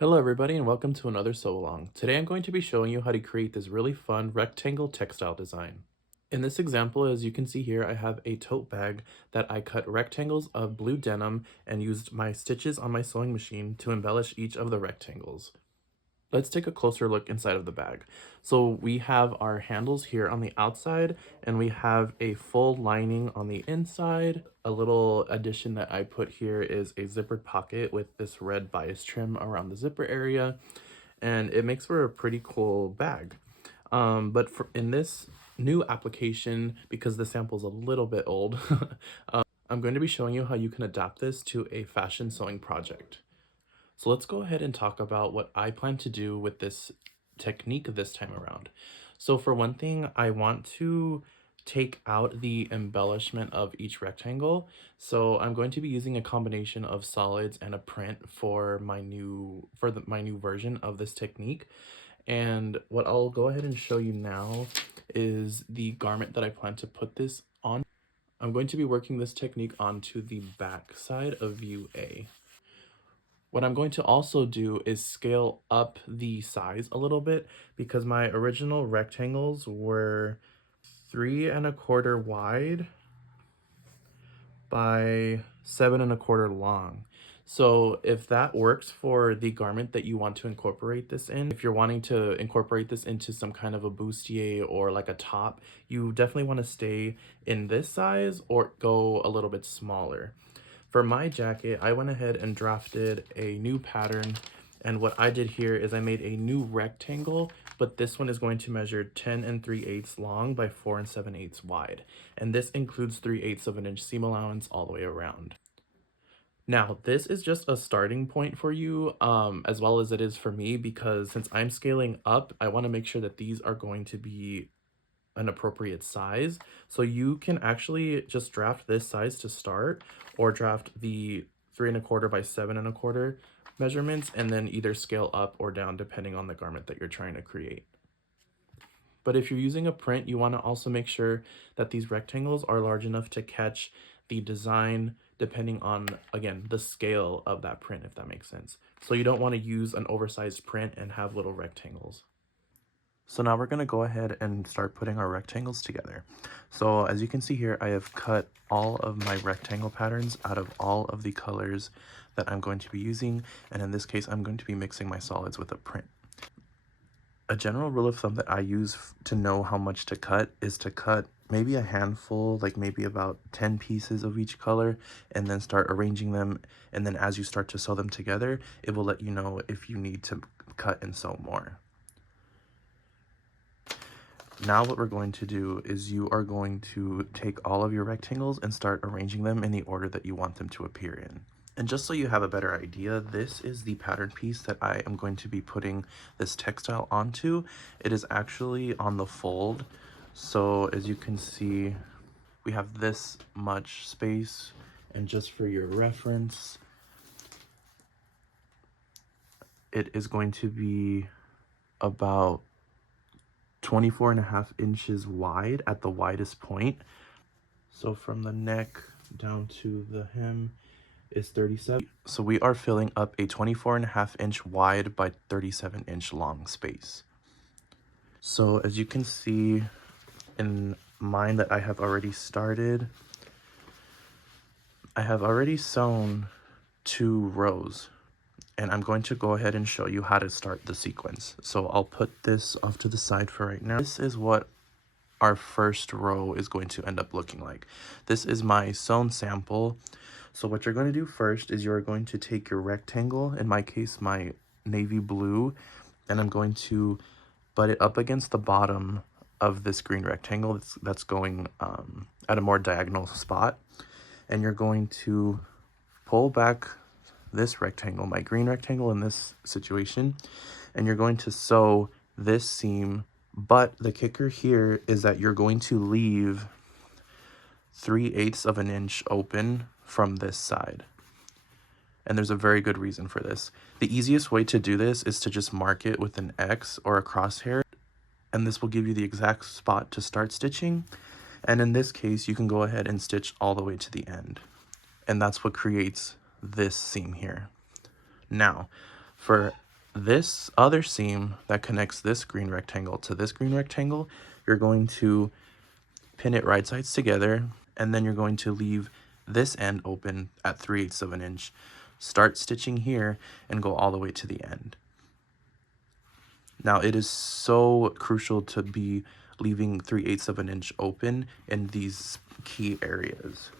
Hello everybody and welcome to another sew along. Today I'm going to be showing you how to create this really fun rectangle textile design. In this example, as you can see here, I have a tote bag that I cut rectangles of blue denim and used my stitches on my sewing machine to embellish each of the rectangles. Let's take a closer look inside of the bag. So we have our handles here on the outside and we have a full lining on the inside. A little addition that I put here is a zippered pocket with this red bias trim around the zipper area, and it makes for a pretty cool bag. In this new application, because the sample's a little bit old, I'm going to be showing you how you can adapt this to a fashion sewing project. So let's go ahead and talk about what I plan to do with this technique this time around. So for one thing, I want to take out the embellishment of each rectangle. So I'm going to be using a combination of solids and a print for my new version of this technique. And what I'll go ahead and show you now is the garment that I plan to put this on. I'm going to be working this technique onto the back side of view A. What I'm going to also do is scale up the size a little bit because my original rectangles were 3¼ wide by 7¼ long. So if that works for the garment that you want to incorporate this in, if you're wanting to incorporate this into some kind of a bustier or like a top, you definitely want to stay in this size or go a little bit smaller. For my jacket, I went ahead and drafted a new pattern, and what I did here is I made a new rectangle, but this one is going to measure 10 3/8 long by 4 7/8 wide, and this includes 3/8 of an inch seam allowance all the way around. Now, this is just a starting point for you, as well as it is for me, because since I'm scaling up, I want to make sure that these are going to be an appropriate size. So you can actually just draft this size to start, or draft the 3¼ by 7¼ measurements, and then either scale up or down depending on the garment that you're trying to create. But if you're using a print, you want to also make sure that these rectangles are large enough to catch the design depending on, again, the scale of that print, if that makes sense. So you don't want to use an oversized print and have little rectangles. So now we're going to go ahead and start putting our rectangles together. So as you can see here, I have cut all of my rectangle patterns out of all of the colors that I'm going to be using. And in this case, I'm going to be mixing my solids with a print. A general rule of thumb that I use to know how much to cut is to cut maybe a handful, like maybe about 10 pieces of each color, and then start arranging them. And then as you start to sew them together, it will let you know if you need to cut and sew more. Now what we're going to do is you are going to take all of your rectangles and start arranging them in the order that you want them to appear in. And just so you have a better idea, this is the pattern piece that I am going to be putting this textile onto. It is actually on the fold. So as you can see, we have this much space. And just for your reference, it is going to be about 24½ inches wide at the widest point. So from the neck down to the hem is 37. So we are filling up a 24½ inch wide by 37-inch long space. So as you can see in mine that I have already started, I have already sewn 2 rows. And I'm going to go ahead and show you how to start the sequence. So I'll put this off to the side for right now. This is what our first row is going to end up looking like. This is my sewn sample. So what you're going to do first is you're going to take your rectangle, in my case my navy blue, and I'm going to butt it up against the bottom of this green rectangle that's going at a more diagonal spot. And you're going to pull back this rectangle, my green rectangle in this situation, and you're going to sew this seam, but the kicker here is that you're going to leave 3/8 of an inch open from this side. And there's a very good reason for this. The easiest way to do this is to just mark it with an X or a crosshair, and this will give you the exact spot to start stitching. And in this case, you can go ahead and stitch all the way to the end. And that's what creates this seam here. Now, for this other seam that connects this green rectangle to this green rectangle, you're going to pin it right sides together, and then you're going to leave this end open at 3/8 of an inch. Start stitching here and go all the way to the end. Now it is so crucial to be leaving 3/8 of an inch open in these key areas.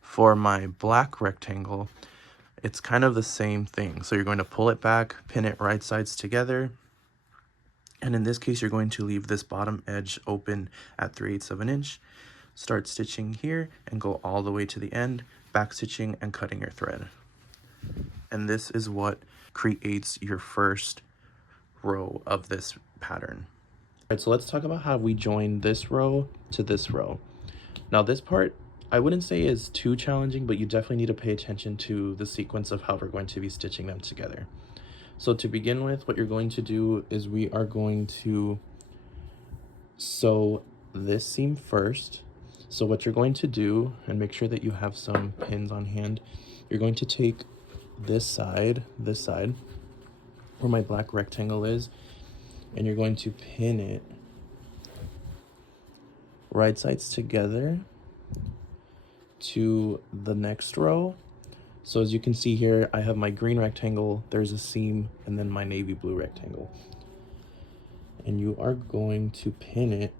For my black rectangle, it's kind of the same thing. So you're going to pull it back, pin it right sides together, and in this case, you're going to leave this bottom edge open at 3/8 of an inch. Start stitching here and go all the way to the end, back stitching and cutting your thread. And this is what creates your first row of this pattern. All right, so let's talk about how we join this row to this row. Now this part, I wouldn't say is too challenging, but you definitely need to pay attention to the sequence of how we're going to be stitching them together. So to begin with, what you're going to do is we are going to sew this seam first. So what you're going to do, and make sure that you have some pins on hand, you're going to take this side where my black rectangle is, and you're going to pin it right sides together to the next row. So as you can see here, I have my green rectangle, there's a seam, and then my navy blue rectangle. And you are going to pin it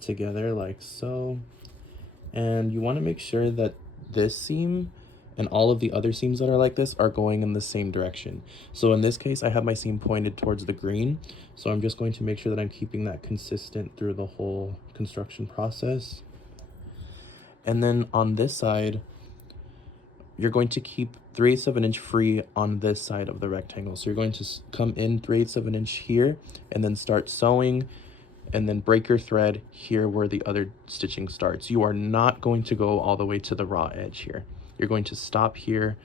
together like so. And you want to make sure that this seam and all of the other seams that are like this are going in the same direction. So in this case, I have my seam pointed towards the green. So I'm just going to make sure that I'm keeping that consistent through the whole construction process. And then on this side, you're going to keep 3/8 of an inch free on this side of the rectangle. So you're going to come in 3/8 of an inch here and then start sewing, and then break your thread here where the other stitching starts. You are not going to go all the way to the raw edge here. You're going to stop here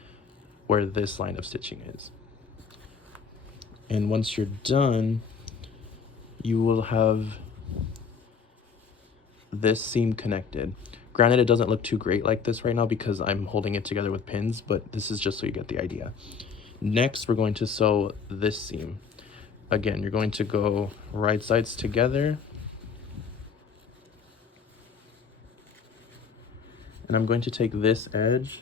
where this line of stitching is. And once you're done, you will have this seam connected. Granted, it doesn't look too great like this right now because I'm holding it together with pins, but this is just so you get the idea. Next, we're going to sew this seam. Again, you're going to go right sides together. And I'm going to take this edge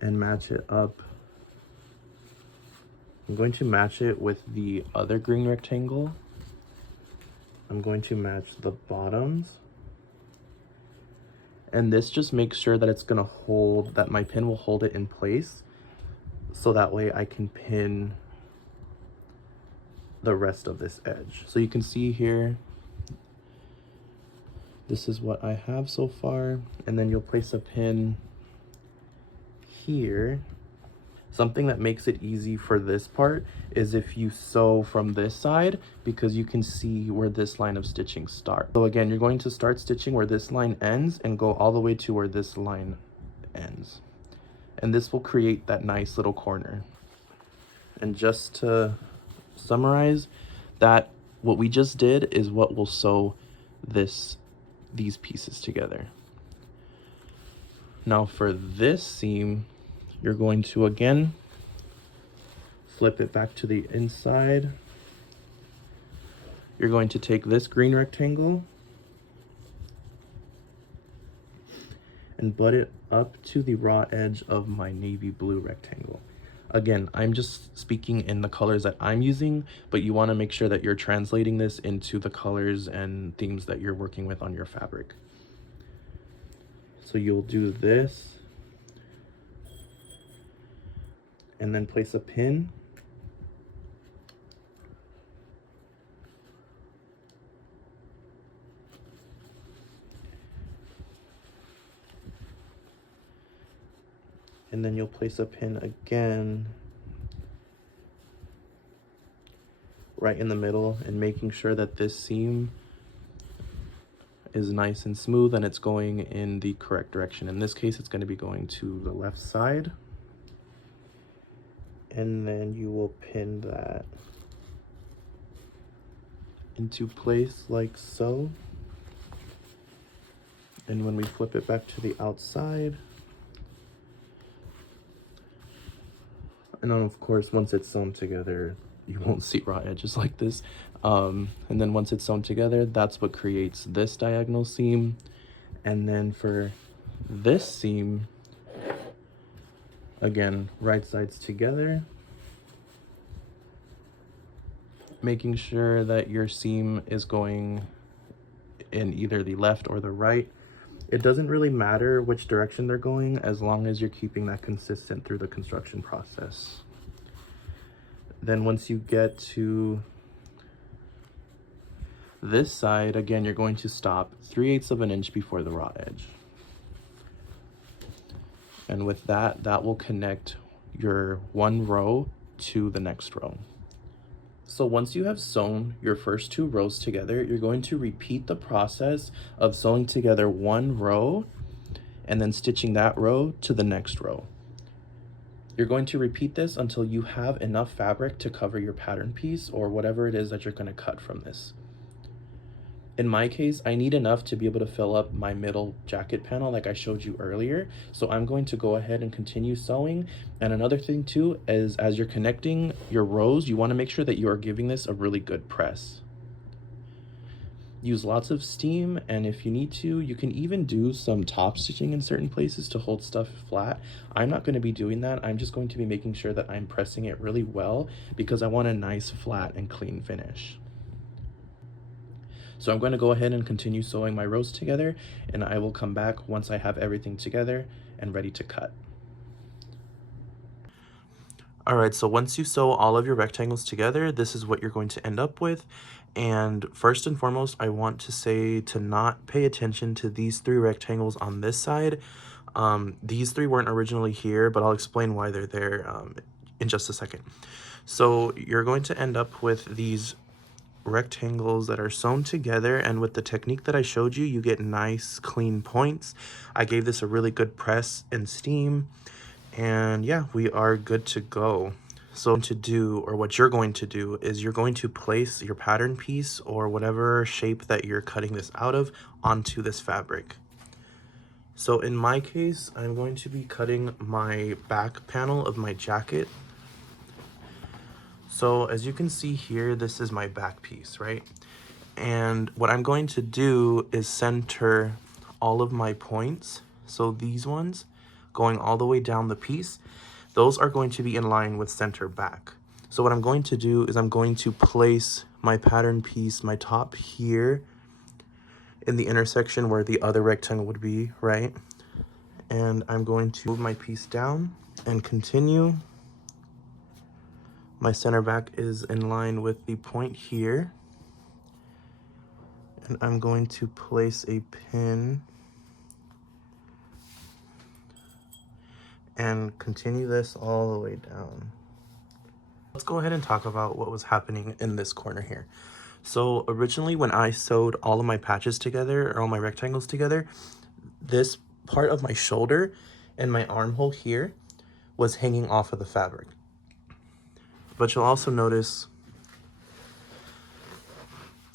and match it up. I'm going to match it with the other green rectangle. I'm going to match the bottoms. And this just makes sure that it's gonna hold, that my pin will hold it in place. So that way I can pin the rest of this edge. So you can see here, this is what I have so far. And then you'll place a pin here. Something that makes it easy for this part is if you sew from this side, because you can see where this line of stitching starts. So again, you're going to start stitching where this line ends and go all the way to where this line ends. And this will create that nice little corner. And just to summarize, that what we just did is what will sew these pieces together. Now for this seam, you're going to again flip it back to the inside. You're going to take this green rectangle and butt it up to the raw edge of my navy blue rectangle. Again, I'm just speaking in the colors that I'm using, but you want to make sure that you're translating this into the colors and themes that you're working with on your fabric. So you'll do this and then place a pin. And then you'll place a pin again right in the middle, and making sure that this seam is nice and smooth and it's going in the correct direction. In this case, it's going to be going to the left side. And then you will pin that into place like so. And when we flip it back to the outside, and then of course, once it's sewn together, you won't see raw edges like this. And then once it's sewn together, that's what creates this diagonal seam. And then for this seam, again, right sides together, making sure that your seam is going in either the left or the right. It doesn't really matter which direction they're going as long as you're keeping that consistent through the construction process. Then once you get to this side, again, you're going to stop 3/8 of an inch before the raw edge. And with that, that will connect your one row to the next row. So once you have sewn your first 2 rows together, you're going to repeat the process of sewing together one row and then stitching that row to the next row. You're going to repeat this until you have enough fabric to cover your pattern piece or whatever it is that you're going to cut from this. In my case, I need enough to be able to fill up my middle jacket panel like I showed you earlier. So I'm going to go ahead and continue sewing. And another thing too is as you're connecting your rows, you want to make sure that you are giving this a really good press. Use lots of steam, and if you need to, you can even do some top stitching in certain places to hold stuff flat. I'm not going to be doing that. I'm just going to be making sure that I'm pressing it really well because I want a nice flat and clean finish. So I'm going to go ahead and continue sewing my rows together, and I will come back once I have everything together and ready to cut. All right, so once you sew all of your rectangles together, this is what you're going to end up with. And first and foremost, I want to say to not pay attention to these 3 rectangles on this side. These 3 weren't originally here, but I'll explain why they're there in just a second. So you're going to end up with these rectangles that are sewn together, and with the technique that I showed you, you get nice clean points. I gave this a really good press and steam, and yeah, we are good to go. So what you're going to do is you're going to place your pattern piece or whatever shape that you're cutting this out of onto this fabric. So in my case, I'm going to be cutting my back panel of my jacket. So as you can see here, this is my back piece, right? And what I'm going to do is center all of my points. So these ones going all the way down the piece, those are going to be in line with center back. So what I'm going to do is I'm going to place my pattern piece, my top here in the intersection where the other rectangle would be, right? And I'm going to move my piece down and continue. My center back is in line with the point here. And I'm going to place a pin and continue this all the way down. Let's go ahead and talk about what was happening in this corner here. So originally when I sewed all of my patches together, or all my rectangles together, this part of my shoulder and my armhole here was hanging off of the fabric. But you'll also notice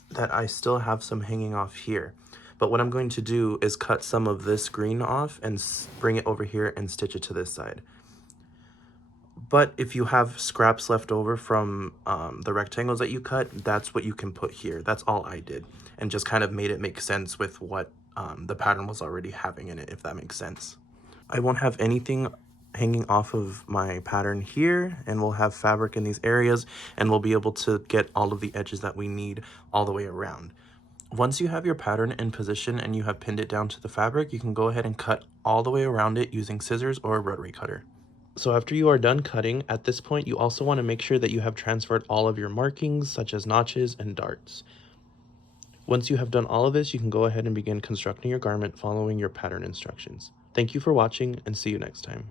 that I still have some hanging off here. But what I'm going to do is cut some of this green off and bring it over here and stitch it to this side. But if you have scraps left over from the rectangles that you cut, that's what you can put here. That's all I did, and just kind of made it make sense with what the pattern was already having in it, if that makes sense. I won't have anything hanging off of my pattern here, and we'll have fabric in these areas, and we'll be able to get all of the edges that we need all the way around. Once you have your pattern in position and you have pinned it down to the fabric, you can go ahead and cut all the way around it using scissors or a rotary cutter. So after you are done cutting, at this point you also want to make sure that you have transferred all of your markings such as notches and darts. Once you have done all of this, you can go ahead and begin constructing your garment following your pattern instructions. Thank you for watching, and see you next time.